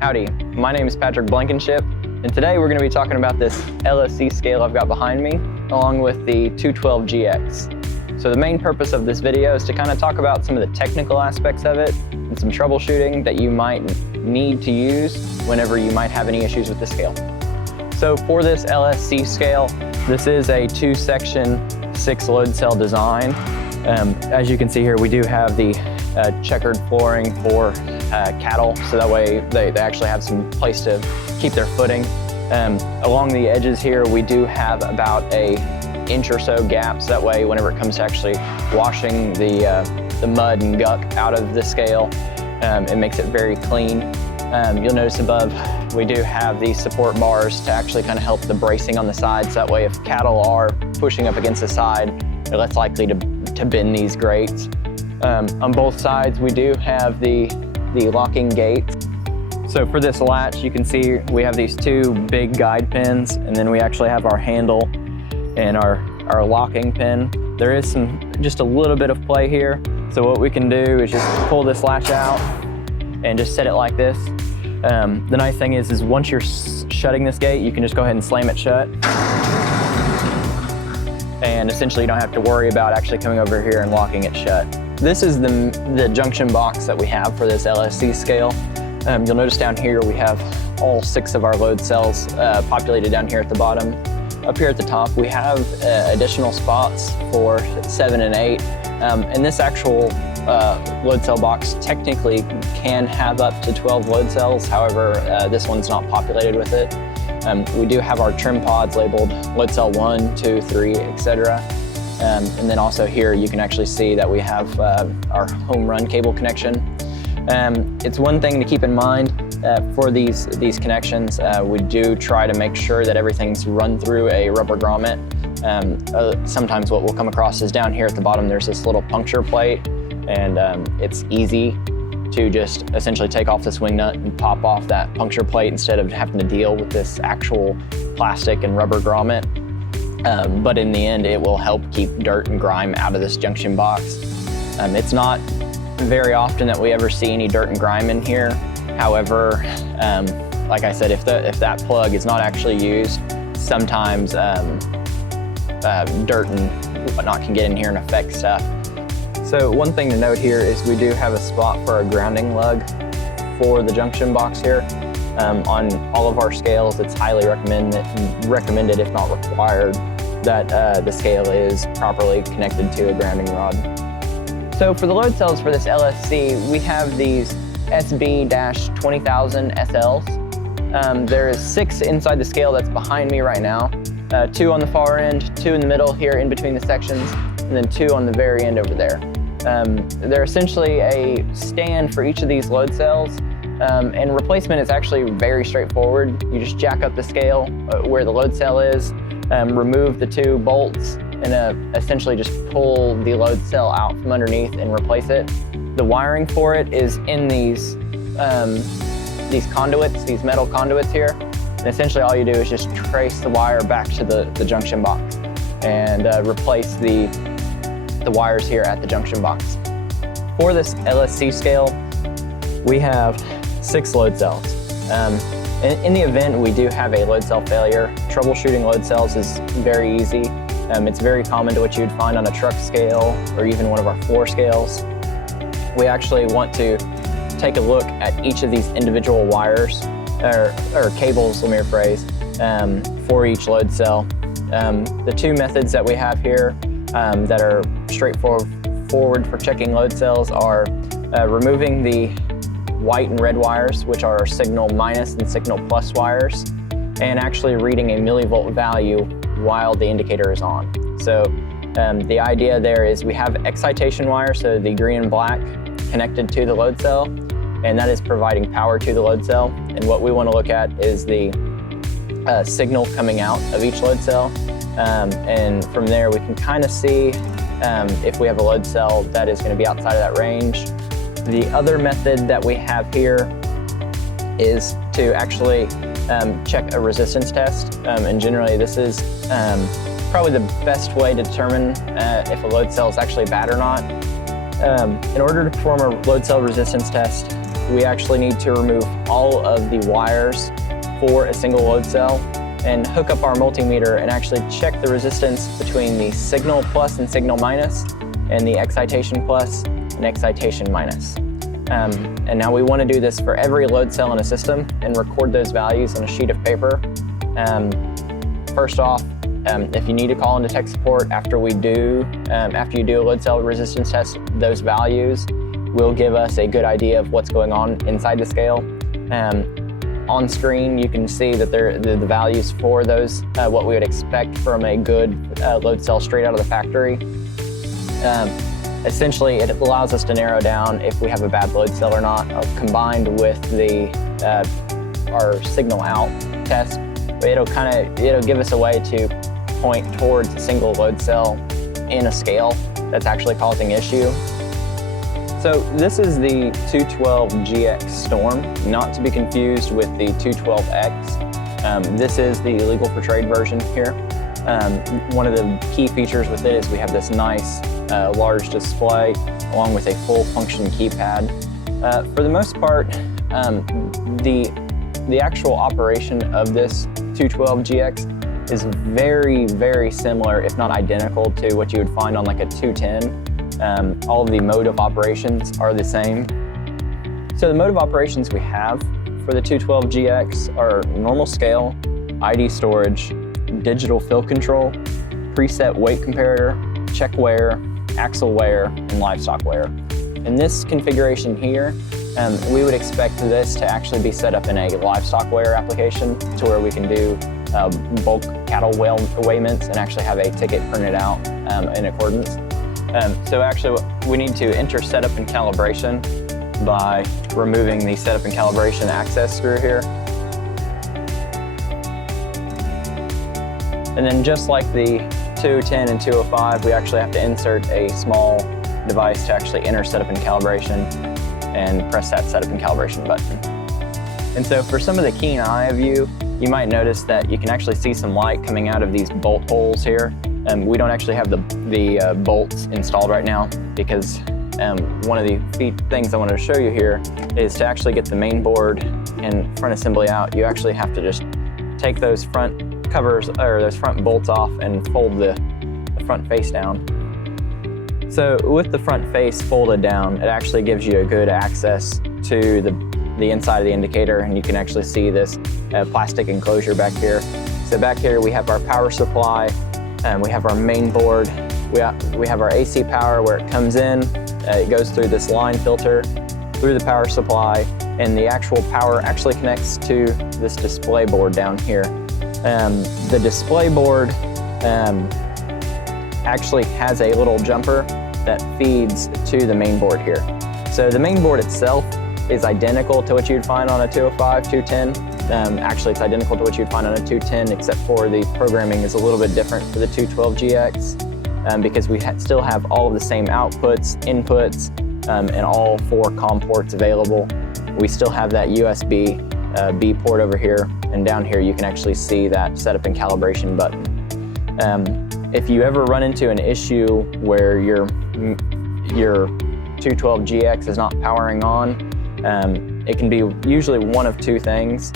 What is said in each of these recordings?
Howdy, my name is Patrick Blankenship, and today we're going to be talking about this LSC scale I've got behind me, along with the 212GX. So the main purpose of this video is to kind of talk about some of the technical aspects of it and some troubleshooting that you might need to use whenever you might have any issues with the scale. So for this LSC scale, this is a 2-section 6 load cell design. As you can see here, we do have the checkered flooring for cattle, so that way they actually have some place to keep their footing. Along the edges here, we do have about an inch or so gap, so that way whenever it comes to actually washing the mud and guck out of the scale, it makes it very clean. You'll notice above we do have these support bars to actually kind of help the bracing on the sides, so that way if cattle are pushing up against the side, they're less likely to bend these grates. On both sides we do have the locking gates. So for this latch, you can see we have these 2 big guide pins, and then we actually have our handle and our locking pin. There is just a little bit of play here. So what we can do is just pull this latch out and just set it like this. The nice thing is once you're shutting this gate, you can just go ahead and slam it shut. And essentially you don't have to worry about actually coming over here and locking it shut. This is the junction box that we have for this LSC scale. You'll notice down here we have all 6 of our load cells populated down here at the bottom. Up here at the top we have additional spots for 7 and 8. And this actual load cell box technically can have up to 12 load cells, however this one's not populated with it. We do have our trim pods labeled load cell 1, 2, 3, etc. And then also here you can actually see that we have our home run cable connection. It's one thing to keep in mind for these connections. We do try to make sure that everything's run through a rubber grommet. Sometimes what we'll come across is down here at the bottom there's this little puncture plate, and it's easy to just essentially take off the swing nut and pop off that puncture plate instead of having to deal with this actual plastic and rubber grommet. But in the end, it will help keep dirt and grime out of this junction box. It's not very often that we ever see any dirt and grime in here. However, like I said, if that plug is not actually used, sometimes dirt and whatnot can get in here and affect stuff. So one thing to note here is we do have a spot for a grounding lug for the junction box here. On all of our scales, it's highly recommended, if not required, that the scale is properly connected to a grounding rod. So for the load cells for this LSC, we have these SB-20000 SLs. There is 6 inside the scale that's behind me right now. 2 on the far end, 2 in the middle here in between the sections, and then 2 on the very end over there. They're essentially a stand for each of these load cells, and replacement is actually very straightforward. You just jack up the scale where the load cell is, remove the 2 bolts, and essentially just pull the load cell out from underneath and replace it. The wiring for it is in these conduits, these metal conduits here, and essentially all you do is just trace the wire back to the junction box and replace the wires here at the junction box. For this LSC scale, we have 6 load cells. In the event we do have a load cell failure, troubleshooting load cells is very easy. It's very common to what you'd find on a truck scale or even one of our floor scales. We actually want to take a look at each of these individual wires, or cables, let me rephrase, for each load cell. The 2 methods that we have here that are straightforward for checking load cells are removing the white and red wires, which are signal minus and signal plus wires, and actually reading a millivolt value while the indicator is on. So the idea there is we have excitation wire, so the green and black, connected to the load cell, and that is providing power to the load cell. And what we want to look at is the signal coming out of each load cell. And from there we can kind of see if we have a load cell that is going to be outside of that range. The other method that we have here is to actually check a resistance test, and generally this is probably the best way to determine if a load cell is actually bad or not. In order to perform a load cell resistance test, we actually need to remove all of the wires for a single load cell and hook up our multimeter and actually check the resistance between the signal plus and signal minus and the excitation plus and excitation minus. And now we want to do this for every load cell in a system and record those values on a sheet of paper. First off, if you need to call into tech support after you do a load cell resistance test, those values will give us a good idea of what's going on inside the scale. On screen, you can see that the values for those, what we would expect from a good load cell straight out of the factory. Essentially, it allows us to narrow down if we have a bad load cell or not, combined with our signal out test. It'll give us a way to point towards a single load cell in a scale that's actually causing issue. So this is the 212GX Storm, not to be confused with the 212X. This is the legal for trade version here. One of the key features with it is we have this nice large display along with a full function keypad. For the most part, the actual operation of this 212GX is very, very similar, if not identical, to what you would find on like a 210. All of the mode of operations are the same. So the mode of operations we have for the 212GX are normal scale, ID storage, digital fill control, preset weight comparator, check wear, axle wear, and livestock wear. In this configuration here, we would expect this to actually be set up in a livestock wear application to where we can do bulk cattle weighments and actually have a ticket printed out in accordance. So actually we need to enter setup and calibration by removing the setup and calibration access screw here. And then just like the 210 and 205, we actually have to insert a small device to actually enter setup and calibration and press that setup and calibration button. And so for some of the keen eye of you, you might notice that you can actually see some light coming out of these bolt holes here. We don't actually have the bolts installed right now because one of the things I wanted to show you here is to actually get the main board and front assembly out, you actually have to just take those front covers or those front bolts off and fold the front face down. So with the front face folded down, it actually gives you a good access to the inside of the indicator, and you can actually see this plastic enclosure back here. So back here we have our power supply, and we have our main board. We have our AC power where it comes in, it goes through this line filter, through the power supply, and the actual power actually connects to this display board down here. The display board actually has a little jumper that feeds to the main board here. So the main board itself is identical to what you'd find on a 205, 210. Actually, it's identical to what you'd find on a 210, except for the programming is a little bit different for the 212GX because we still have all of the same outputs, inputs, and all 4 COM ports available. We still have that USB B port over here, and down here you can actually see that setup and calibration button. If you ever run into an issue where your 212GX is not powering on, it can be usually one of 2 things.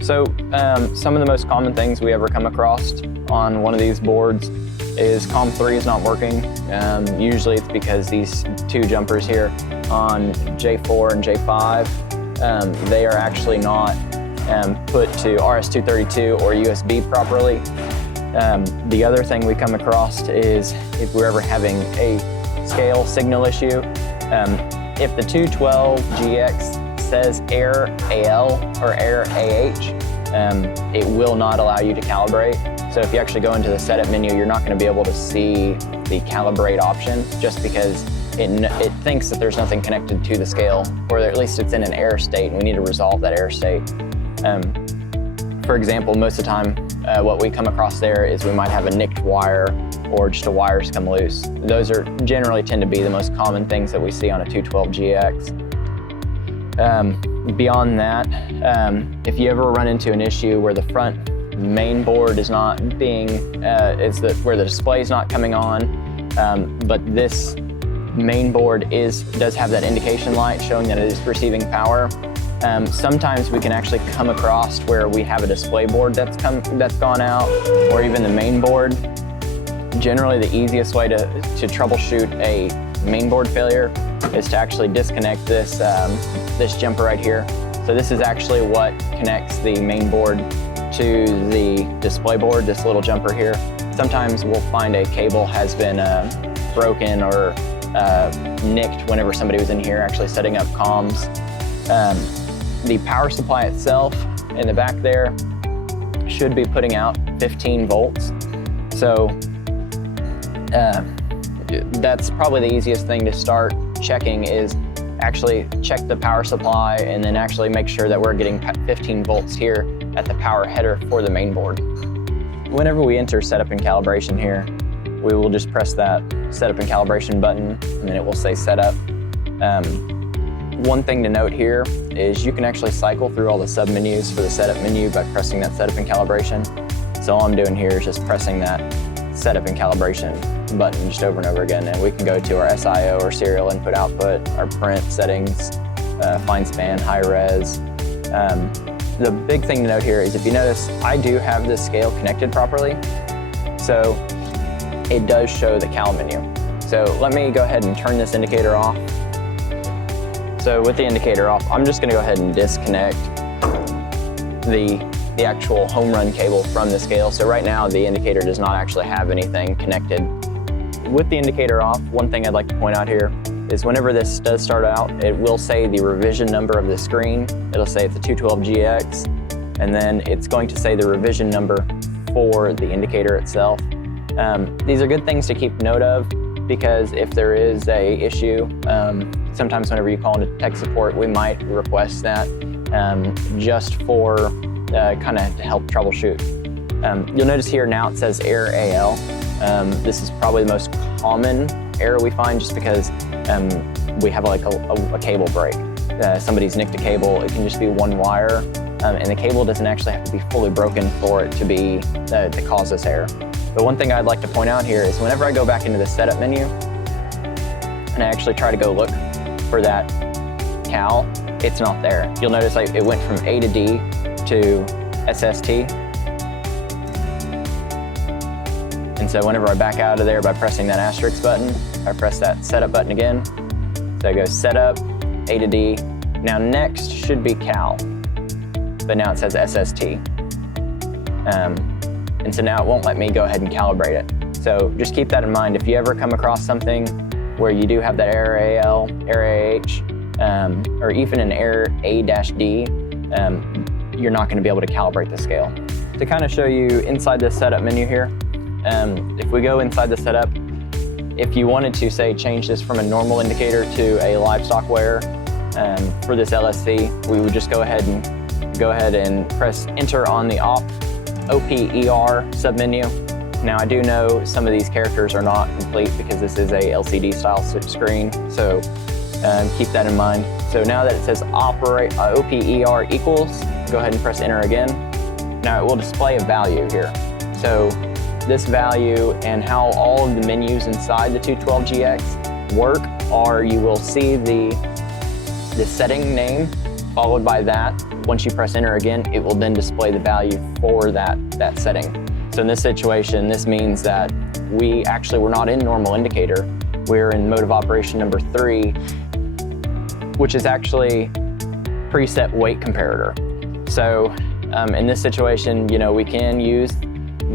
So some of the most common things we ever come across on one of these boards is COM3 is not working. Usually it's because these 2 jumpers here on J4 and J5, they are actually not put to RS-232 or USB properly. The other thing we come across is if we're ever having a scale signal issue. If the 212GX says error AL or error AH, it will not allow you to calibrate. So if you actually go into the setup menu, you're not going to be able to see the calibrate option just because it thinks that there's nothing connected to the scale, or at least it's in an error state, and we need to resolve that error state. For example, most of the time, what we come across there is we might have a nicked wire or just a wire's come loose. Those are generally tend to be the most common things that we see on a 212GX. Beyond that, if you ever run into an issue where the front main board is not being, where the display is not coming on, but this main board does have that indication light showing that it is receiving power. Sometimes we can actually come across where we have a display board that's gone out, or even the main board. Generally, the easiest way to troubleshoot a main board failure is to actually disconnect this this jumper right here. So this is actually what connects the main board to the display board, this little jumper here. Sometimes we'll find a cable has been broken or nicked whenever somebody was in here actually setting up comms. The power supply itself in the back there should be putting out 15 volts. So that's probably the easiest thing to start checking, is actually check the power supply and then actually make sure that we're getting 15 volts here at the power header for the main board. Whenever we enter setup and calibration here, we will just press that setup and calibration button, and then it will say setup. One thing to note here is you can actually cycle through all the sub-menus for the setup menu by pressing that setup and calibration. So all I'm doing here is just pressing that setup and calibration button just over and over again, and we can go to our SIO or serial input output, our print settings, fine span, high res. The big thing to note here is, if you notice, I do have this scale connected properly, so it does show the cal menu. So let me go ahead and turn this indicator off. So with the indicator off, I'm just gonna go ahead and disconnect the actual home run cable from the scale. So right now the indicator does not actually have anything connected. With the indicator off, one thing I'd like to point out here is whenever this does start out, it will say the revision number of the screen. It'll say it's a 212GX, and then it's going to say the revision number for the indicator itself. These are good things to keep note of, because if there is a issue, sometimes whenever you call into tech support, we might request that just for kind of to help troubleshoot. You'll notice here now it says error AL. This is probably the most common error we find, just because we have like a cable break. Somebody's nicked a cable. It can just be one wire, and the cable doesn't actually have to be fully broken for it to cause this error. But one thing I'd like to point out here is whenever I go back into the setup menu and I actually try to go look for that cal, it's not there. You'll notice it went from A to D to SST. And so whenever I back out of there by pressing that asterisk button, I press that setup button again. So I go setup, A to D. Now next should be cal, but now it says SST. And so now it won't let me go ahead and calibrate it. So just keep that in mind. If you ever come across something where you do have that error AL, error AH, or even an error A-D, you're not going to be able to calibrate the scale. To kind of show you inside this setup menu here, if we go inside the setup, if you wanted to, say, change this from a normal indicator to a livestock wearer for this LSC, we would just go ahead and press enter on the OPER submenu. Now I do know some of these characters are not complete because this is a LCD style screen, so keep that in mind. So now that it says OPER equals, go ahead and press enter again. Now it will display a value here. So this value and how all of the menus inside the 212GX work are, you will see the setting name followed by that. Once you press enter again, it will then display the value for that setting. So in this situation, this means that we're not in normal indicator. We're in mode of operation number 3, which is actually preset weight comparator. So in this situation, we can use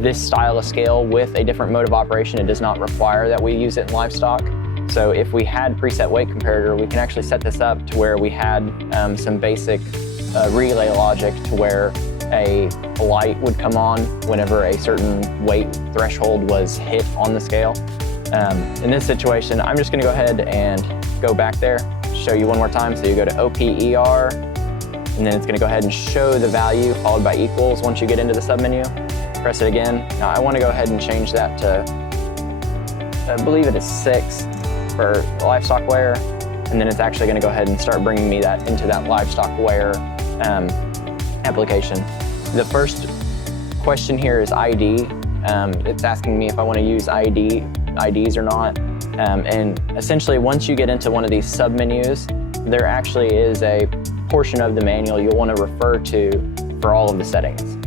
this style of scale with a different mode of operation. It does not require that we use it in livestock. So if we had preset weight comparator, we can actually set this up to where we had some basic relay logic to where a light would come on whenever a certain weight threshold was hit on the scale. In this situation, I'm just going to go ahead and go back there, show you one more time. So you go to OPER, and then it's going to go ahead and show the value followed by equals once you get into the submenu. Press it again. Now I want to go ahead and change that to, I believe it is 6 for livestock wear, and then it's actually going to go ahead and start bringing me that into that livestock wear application. The first question here is ID. It's asking me if I want to use IDs or not. And essentially, once you get into one of these sub-menus, there actually is a portion of the manual you'll want to refer to for all of the settings.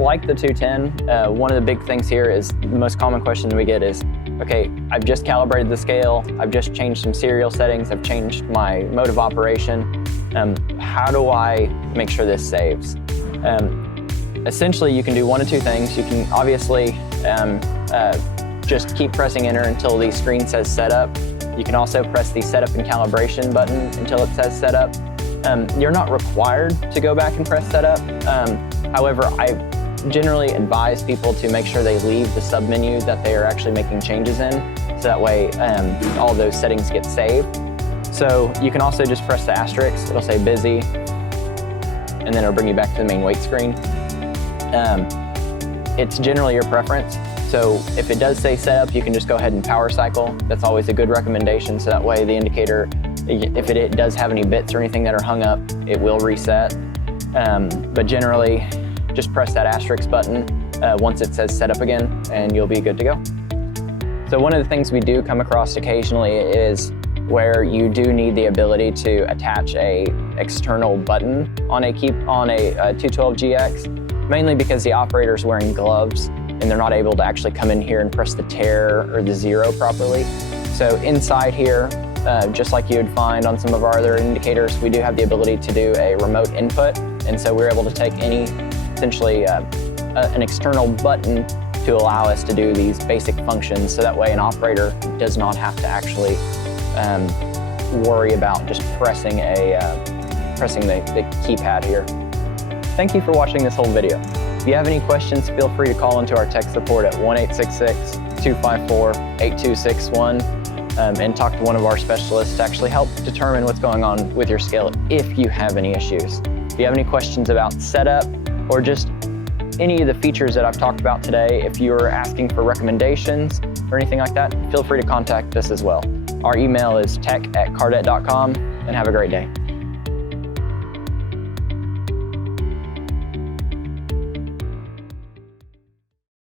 Like the 210, one of the big things here is the most common question we get is, okay, I've just calibrated the scale, I've just changed some serial settings, I've changed my mode of operation. How do I make sure this saves? Essentially, you can do one of two things. You can obviously just keep pressing enter until the screen says setup. You can also press the setup and calibration button until it says setup. You're not required to go back and press setup. However, I generally advise people to make sure they leave the sub-menu that they are actually making changes in, so that way all those settings get saved. So you can also just press the asterisk, it'll say busy, and then it'll bring you back to the main wait screen. It's generally your preference. So if it does say setup, you can just go ahead and power cycle. That's always a good recommendation, so that way the indicator, if it does have any bits or anything that are hung up, it will reset. But generally, just press that asterisk button once it says setup again, and you'll be good to go. So one of the things we do come across occasionally is where you do need the ability to attach a external button on a 212GX, mainly because the operator's wearing gloves and they're not able to actually come in here and press the tare or the 0 properly. So inside here, just like you would find on some of our other indicators, we do have the ability to do a remote input. And so we're able to take essentially an external button to allow us to do these basic functions, so that way an operator does not have to actually worry about just pressing the keypad here. Thank you for watching this whole video. If you have any questions, feel free to call into our tech support at 1-866-254-8261 and talk to one of our specialists to actually help determine what's going on with your scale if you have any issues. If you have any questions about setup or just any of the features that I've talked about today, if you're asking for recommendations or anything like that, feel free to contact us as well. Our email is tech@cardet.com, and have a great day.